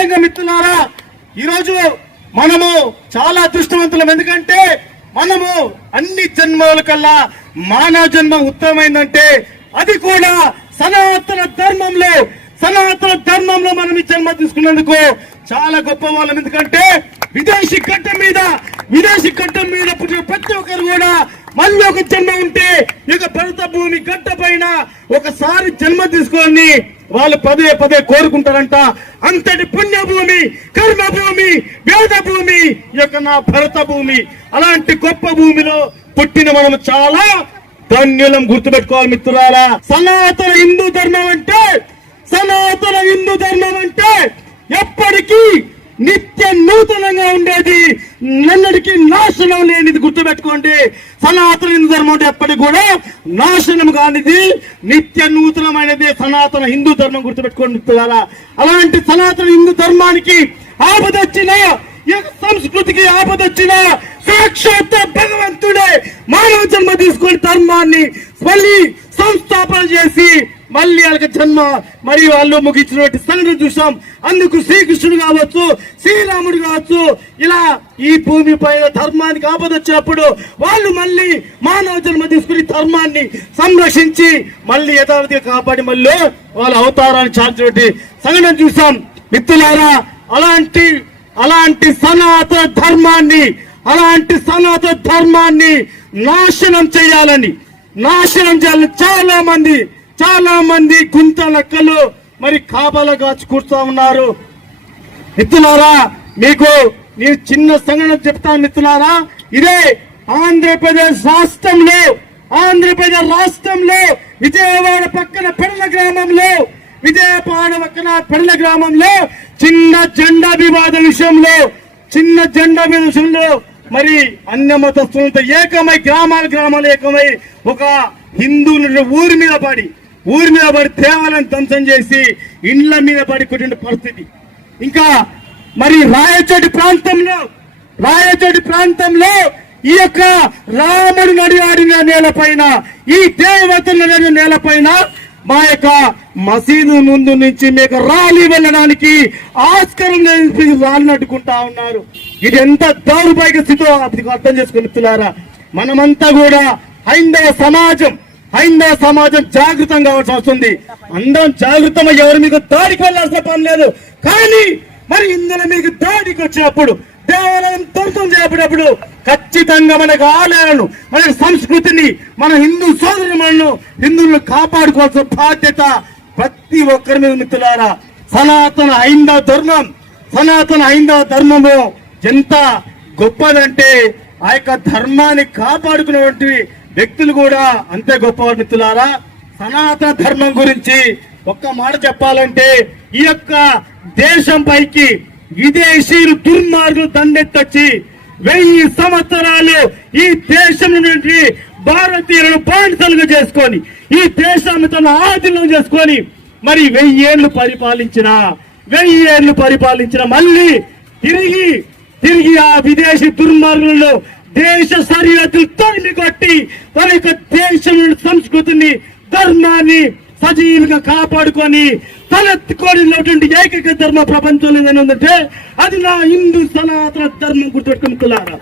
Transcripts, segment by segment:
ముఖ్యంగా మిత్రులారా, ఈరోజు మనము చాలా అదృష్టవంతులం. ఎందుకంటే మనము అన్ని జన్మల కల్లా మానవ జన్మ ఉత్తమమైందంటే అది కూడా సనాతన ధర్మంలో మనం ఈ జన్మ తీసుకున్నందుకు చాలా గొప్ప వాళ్ళం. ఎందుకంటే విదేశీ గడ్డ మీద పుట్టిన ప్రతి ఒక్కరు కూడా మళ్ళీ ఒక జన్మ ఉంటే ఇక భరత భూమి గడ్డ పైన ఒకసారి జన్మ తీసుకొని వాళ్ళు పదే పదే కోరుకుంటారంట. అంతటి పుణ్యభూమి, కర్మభూమి, వేద భూమి ఈ యొక్క నా భరత భూమి. అలాంటి గొప్ప భూమిలో పుట్టిన మనం చాలా ధన్యులం. గుర్తుపెట్టుకోవాలి మిత్రులారా. సనాతన హిందూ ధర్మం అంటే ఎప్పటికీ నిత్య నూతనంగా ఉండేది, నన్నడికి నాశనం లేనిది. గుర్తుపెట్టుకోండి. సనాతన హిందూ ధర్మం అంటే ఎప్పటికి కూడా నాశనం కానిది, నిత్య నూతనమైనది సనాతన హిందూ ధర్మం. గుర్తుపెట్టుకోండి మిత్రులారా. అలాంటి సనాతన హిందూ ధర్మానికి ఆపదొచ్చిన, సంస్కృతికి ఆపదొచ్చిన సాక్షాత్ భగవంతుడే మానవ జన్మ తీసుకొని ధర్మాన్ని మళ్ళీ సంస్థాపన చేసి మళ్ళీ వాళ్ళకి జన్మ మరియు వాళ్ళు ముగించినటువంటి సంఘటన చూసాం. అందుకు శ్రీకృష్ణుడు కావచ్చు, శ్రీరాముడు కావచ్చు, ఇలా ఈ భూమి పైన ధర్మానికి ఆపదొచ్చినప్పుడు వాళ్ళు మళ్ళీ మానవ జన్మ తీసుకుని ధర్మాన్ని సంరక్షించి మళ్ళీ యథావిధిగా కాపాడి మళ్ళీ వాళ్ళ అవతారాన్ని చాల్చినటువంటి సంఘటన చూసాం మిత్రులారా. అలాంటి సనాతన ధర్మాన్ని నాశనం చేయాలని చాలా మంది గుంత లెక్కలు మరి కాపలా కాచి కూర్చో ఉన్నారు. మిత్రులారా, మీకు నేను చిన్న సంఘటన చెప్తాను మిత్రులారా. ఇదే ఆంధ్రప్రదేశ్ రాష్ట్రంలో విజయవాడ పక్కన పెడల గ్రామంలో చిన్న జెండా వివాదం విషయంలో మరి అన్య మతస్థులతో ఏకమై గ్రామాలు ఏకమై ఒక హిందూ ఊరి మీద పడి దేవాలయం ధ్వంసం చేసి ఇండ్ల మీద పడి కొట్టిన పరిస్థితి. ఇంకా మరి రాయచోటి ప్రాంతంలో ఈ యొక్క రాముడు నడియాడిన నేలపైన, ఈ దేవతలు నడిన నేలపైన మా యొక్క మసీదు ముందు నుంచి మీకు ర్యాలీ వెళ్ళడానికి ఆస్కారం రాళ్ళు అడ్డుకుంటా ఉన్నారు. ఇది ఎంత దౌర్భాగ్య స్థితిలో అర్థం చేసుకుని మిత్రులారా. మనమంతా కూడా హైందవ సమాజం జాగృతం కావాల్సి వస్తుంది. అందరం జాగృతమై ఎవరు మీకు దాడికి వెళ్ళాల్సిన పని లేదు. కానీ మరి ఇందులో మీకు దాడికి వచ్చినప్పుడు, దేవాలయం ధ్వంసం చేయబడినప్పుడు ఖచ్చితంగా మనకు ఆలయాలను, మన సంస్కృతిని, మన హిందూ సోదరులను, హిందువులను కాపాడుకోవాల్సిన బాధ్యత ప్రతి ఒక్కరి మీద మిత్రులారా. సనాతన హైందవ ధర్మము ఎంత గొప్పదంటే ఆ యొక్క ధర్మాన్ని కాపాడుకునేటువంటి వ్యక్తులు కూడా అంతే గొప్పవారు మిత్రులారా. సనాతన ధర్మం గురించి ఒక్క మాట చెప్పాలంటే, ఈ యొక్క దేశం పైకి విదేశీయులు దుర్మార్గులు దండెత్తొచ్చి 1000 సంవత్సరాలు ఈ దేశం నుండి భారతీయులను బానిసలుగా చేసుకొని, ఈ దేశాన్ని తన ఆధీనం చేసుకొని మరి 1000 ఏళ్లు పరిపాలించిన మళ్ళీ తిరిగి ఆ విదేశీ దుర్మార్గులను దేశ సరిహద్దులు తరిమి కొట్టి తన యొక్క దేశం సంస్కృతిని, ధర్మాన్ని సజీవంగా కాపాడుకొని తలెత్తుకోనిటువంటి ఏకైక ధర్మ ప్రపంచంలో ఏదైనా ఉందంటే అది నా హిందూ సనాతన ధర్మం. గుర్తుపెట్టుకున్నారా,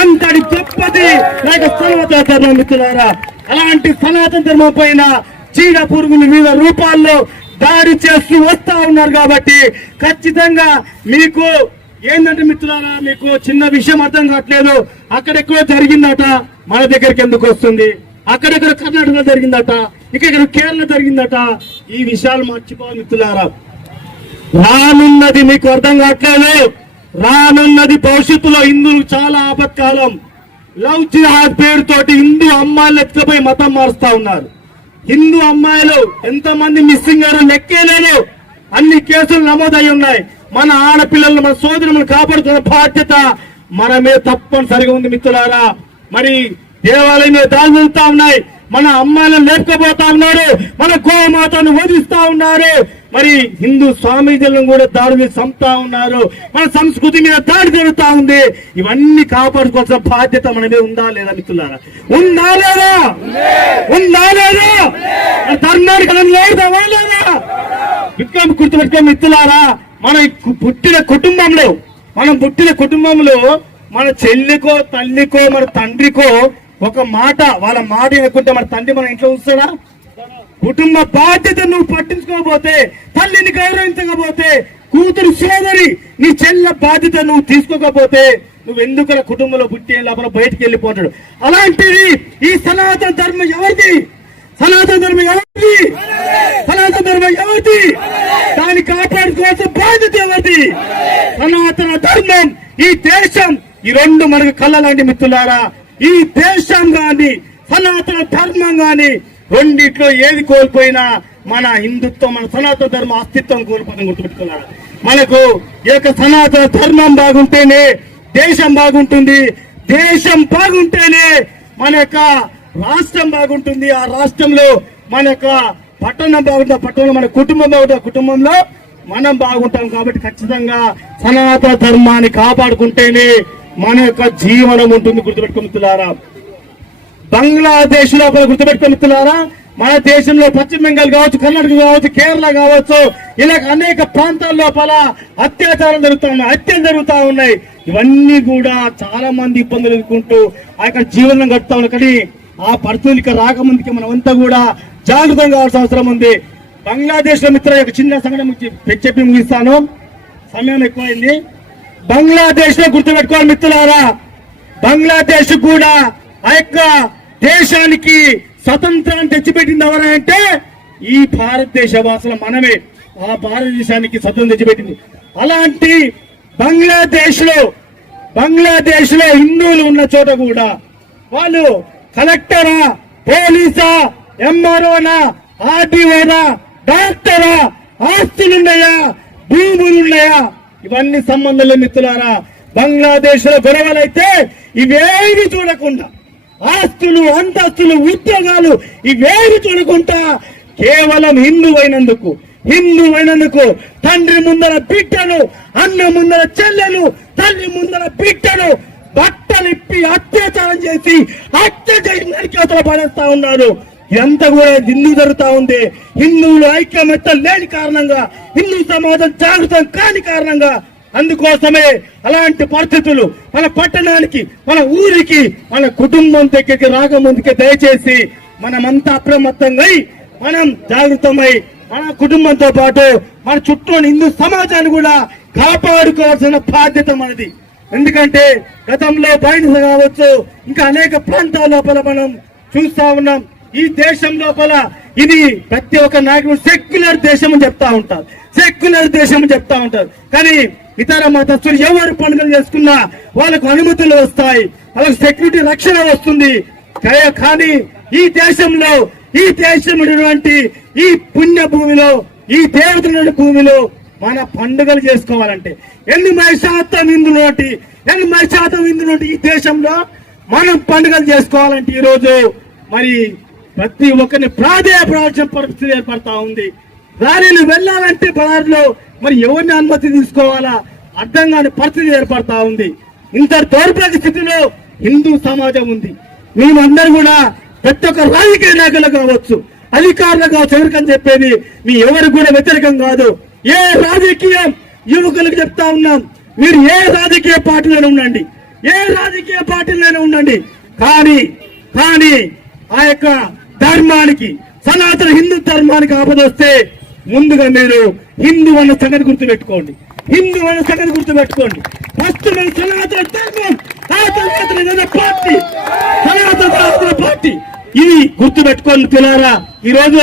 అంతటి గొప్పది లేక సనాతన ధర్మం మిత్రులారా. అలాంటి సనాతన ధర్మం పైన చీడ పురుగులు వివిధ రూపాల్లో దాడి చేస్తూ వస్తా ఉన్నారు. కాబట్టి ఖచ్చితంగా మీకు ఏంటంటే మిత్రులారా, మీకు చిన్న విషయం అర్థం కావట్లేదు. అక్కడెక్కడో జరిగిందట, మన దగ్గరికి ఎందుకు వస్తుంది? అక్కడెక్కడ కర్ణాటకలో జరిగిందట, ఇక్కడ కేరళ జరిగిందట. ఈ విషయాలు మర్చిపోవాలి మిత్రులారా. రానున్నది మీకు అర్థం కావట్లేదు. రానున్నది భవిష్యత్తులో హిందువులకు చాలా ఆపత్కాలం. లవ్ జిహాద్ పేరుతోటి హిందూ అమ్మాయిలు ఎత్తుకుపోయి మతం మారుస్తా ఉన్నారు. హిందూ అమ్మాయిలు ఎంతమంది మిస్సింగ్ అయ్యారో లెక్కేలేదు. అన్ని కేసులు నమోదై ఉన్నాయి. మన ఆడపిల్లలను, మన సోదరులను కాపాడుతున్న బాధ్యత మన మీద తప్పనిసరిగా ఉంది మిత్రులారా. మరి దేవాలయం మీద దాడులు జరుగుతా ఉన్నాయి, మన అమ్మాయిలను లేకపోతా ఉన్నారు, మన గోమాతను వధిస్తా ఉన్నారు, మరి హిందూ స్వామీజీలను కూడా దాడి మీద చంపుతా ఉన్నారు, మన సంస్కృతి మీద దాడి జరుగుతా ఉంది. ఇవన్నీ కాపాడుకోవాల్సిన బాధ్యత మన మీద ఉందా లేదా మిత్రులారా? ఉందా లేదా? ధర్మానికి లేదా? గుర్తుపెట్టుకో మిత్రులారా. మనం పుట్టిన కుటుంబంలో మన చెల్లికో తల్లికో మన తండ్రికో ఒక మాట వాళ్ళ మాట వినకుంటే మన తండ్రి మన ఇంట్లో ఉంచుతాడా? కుటుంబ బాధ్యత నువ్వు పట్టించుకోకపోతే, తల్లిని గౌరవించకపోతే, కూతురు సోదరి నీ చెల్ల బాధ్యత నువ్వు తీసుకోకపోతే నువ్వు ఎందుకు కుటుంబంలో పుట్టి లోపల బయటికి వెళ్ళిపోతాడు. అలాంటిది ఈ సనాతన ధర్మం ఎవరిది? సనాతన ధర్మం ఎవరిది? సనాతన ధర్మం ఎవరిది? దాన్ని కాపాడుకోవాల్సిన బాధ్యత ఎవరిది? సనాతన ధర్మం, ఈ దేశం, ఈ రెండు మనకు కళ్ళ లాంటి మిత్రులారా. ఈ దేశం గాని సనాతన ధర్మం గాని రెండిట్లో ఏది కోల్పోయినా మన హిందుత్వం, మన సనాతన ధర్మ అస్తిత్వం కోల్పోతాం. గుర్తుపెట్టుకున్నాడు. మనకు ఈ యొక్క సనాతన ధర్మం బాగుంటేనే దేశం బాగుంటుంది. దేశం బాగుంటేనే మన యొక్క రాష్ట్రం బాగుంటుంది. ఆ రాష్ట్రంలో మన యొక్క పట్టణం బాగుంటుంది. పట్టణంలో మన కుటుంబం బాగుంటుంది. కుటుంబంలో మనం బాగుంటాం. కాబట్టి ఖచ్చితంగా సనాతన ధర్మాన్ని కాపాడుకుంటేనే మన యొక్క జీవనం ఉంటుంది. గుర్తుపెట్టుకుంటున్నారా? బంగ్లాదేశ్ లోపల గుర్తుపెట్టుకుంటున్నారా? మన దేశంలో పశ్చిమ బెంగాల్ కావచ్చు, కర్ణాటక కావచ్చు, కేరళ కావచ్చు, ఇలా అనేక ప్రాంతాల లోపల అత్యాచారం హత్యలు జరుగుతూ ఉన్నాయి. ఇవన్నీ కూడా చాలా మంది ఇబ్బందులు ఎదుర్కొంటూ ఆ యొక్క జీవనం గడుపుతా ఉన్నాయి. కానీ ఆ పరిస్థితులకి రాకముందుకి మనం అంతా కూడా జాగృతం కావాల్సిన అవసరం ఉంది. బంగ్లాదేశ్ లో మిత్రుల యొక్క చిన్న సంఘటన చెప్పి ముగిస్తాను, సమయం ఎక్కువైంది. బంగ్లాదేశ్ లో గుర్తుపెట్టుకోవాలి మిత్రులారా, బంగ్లాదేశ్ కూడా ఆ యొక్క దేశానికి స్వతంత్రాన్ని తెచ్చిపెట్టింది ఎవరంటే ఈ భారతదేశ వాసుల మనమే. ఆ భారతదేశానికి స్వతంత్రం తెచ్చిపెట్టింది. అలాంటి బంగ్లాదేశ్ లో హిందువులు ఉన్న చోట కూడా వాళ్ళు కలెక్టరా, పోలీసా, ఎంఆర్ఓనా, ఆర్డీఓనా, డాక్టరా, ఆస్తులున్నాయా, భూములున్నాయా, ఇవన్నీ సంబంధాలు మిత్రులారా. బంగ్లాదేశ్ లో గొడవలైతే ఇవేవి చూడకుండా, ఆస్తులు, అంతస్తులు, ఉద్యోగాలు ఇవేవి చూడకుండా కేవలం హిందువైనందుకు తండ్రి ముందర బిడ్డను, అన్న ముందర చెల్లెలు, తల్లి ముందర బిడ్డను బట్టలిప్పి అత్యాచారం చేసి నరికి అవతల పడేస్తా ఉన్నారు. ఇదంతా కూడా ఎందుకు జరుగుతా ఉంది? హిందువులు ఐక్యమత్య లేని కారణంగా, హిందూ సమాజం జాగృతం కాని కారణంగా. అందుకోసమే అలాంటి పరిస్థితులు మన పట్టణానికి, మన ఊరికి, మన కుటుంబం దగ్గరికి రాకముందుకే దయచేసి మనమంతా అప్రమత్తంగా మనం జాగృతమై మన కుటుంబంతో పాటు మన చుట్టూ హిందూ సమాజాన్ని కూడా కాపాడుకోవాల్సిన బాధ్యత మనది. ఎందుకంటే గతంలో బయట కావచ్చు, ఇంకా అనేక ప్రాంతాల లోపల మనం చూస్తా ఉన్నాం. ఈ దేశం లోపల ఇది ప్రతి ఒక్క నాయకుడు సెక్యులర్ దేశం అని చెప్తా ఉంటారు. కానీ ఇతర మతస్థులు ఎవరు పండుగలు చేసుకున్నా వాళ్ళకు అనుమతులు వస్తాయి, వాళ్ళకి సెక్యూరిటీ రక్షణ వస్తుంది. కానీ ఈ దేశంలో ఈ పుణ్య భూమిలో, ఈ దేవతల భూమిలో మన పండుగలు చేసుకోవాలంటే 80% ఇందులోటి ఈ దేశంలో మనం పండుగలు చేసుకోవాలంటే ఈరోజు మరి ప్రతి ఒక్కరిని ప్రాధాన్యపడాల్సిన పరిస్థితి ఏర్పడతా ఉంది. ర్యాలీలు వెళ్ళాలంటే బజార్లో మరి ఎవరిని అనుమతి తీసుకోవాలా అర్థం కాని పరిస్థితి ఏర్పడతా ఉంది. ఇంత దౌర్భాగ్య స్థితిలో హిందూ సమాజం ఉంది. మేమందరూ కూడా ప్రతి ఒక్క రాజకీయ నాయకులు కావచ్చు, అధికారులు కావచ్చు, ఎవరికని చెప్పేది మీ ఎవరు కూడా వ్యతిరేకం కాదు. ఏ రాజకీయం యువకులకు చెప్తా ఉన్నాం, మీరు ఏ రాజకీయ పార్టీలోనే ఉండండి, కానీ ఆ యొక్క ధర్మానికి, సనాతన హిందూ ధర్మానికి ఆపదొస్తే ముందుగా మీరు హిందూ అన్న సంగతి గుర్తుపెట్టుకోండి. ఫస్ట్ మన సనాతన ధర్మం, ఆ తర్వాత సనాతన పార్టీ, ఇది గుర్తుపెట్టుకోండి పిల్లారా. ఈ రోజు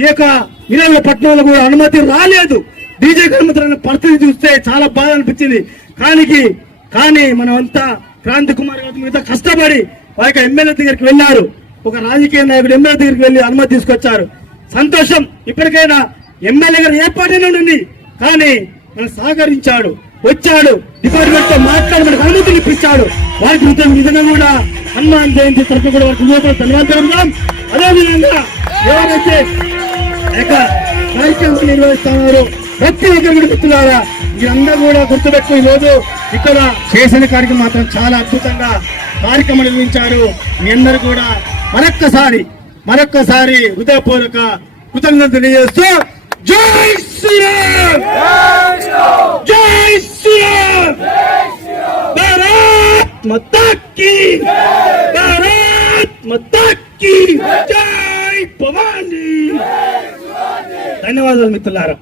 ఈ యొక్క విశాఖపట్నంలో కూడా అనుమతి రాలేదు. బీజేపీ అనుమతి పరిస్థితి చూస్తే చాలా బాధ అనిపించింది. కానీ మనం అంతా క్రాంతి కుమార్ గారి మీద కష్టపడి ఆ యొక్క ఎమ్మెల్యే దగ్గరికి వెళ్ళారు. ఒక రాజకీయ నాయకుడు ఎమ్మెల్యే దగ్గరికి వెళ్లి అనుమతి తీసుకొచ్చారు. సంతోషం. ఇప్పటికైనా ఎమ్మెల్యే గారు ఏ పార్టీ నుండి కానీ మనం సహకరించాడు, వచ్చాడు, డిపార్ట్మెంట్ తో మాట్లాడి మనకు అనుమతులు ఇప్పించాడు. వారికి విధంగా కూడా హనుమాన్ జయంతి తరఫు కూడా వారికి ధన్యవాదాలు. అదేవిధంగా ఎవరైతే కార్యక్రమం నిర్వహిస్తున్నారు ప్రతి ఒక్కరు కూడా మిత్రులారా, మీరందరూ కూడా గుర్తుపెట్టుకుని ఈ రోజు ఇక్కడ చేసిన కార్యక్రమం మాత్రం చాలా అద్భుతంగా కార్యక్రమం నిర్వహించారు. మీ అందరూ కూడా మరొక్కసారి హృదయపూర్వక కృతజ్ఞతలు తెలియజేస్తూ జై శ్రీరామ్ జై శ్రీరామ్ భారత్ మాతా కీ భారత్ మాతా కీ జై భవానీ ధన్యవాదాలు మిత్రులారా.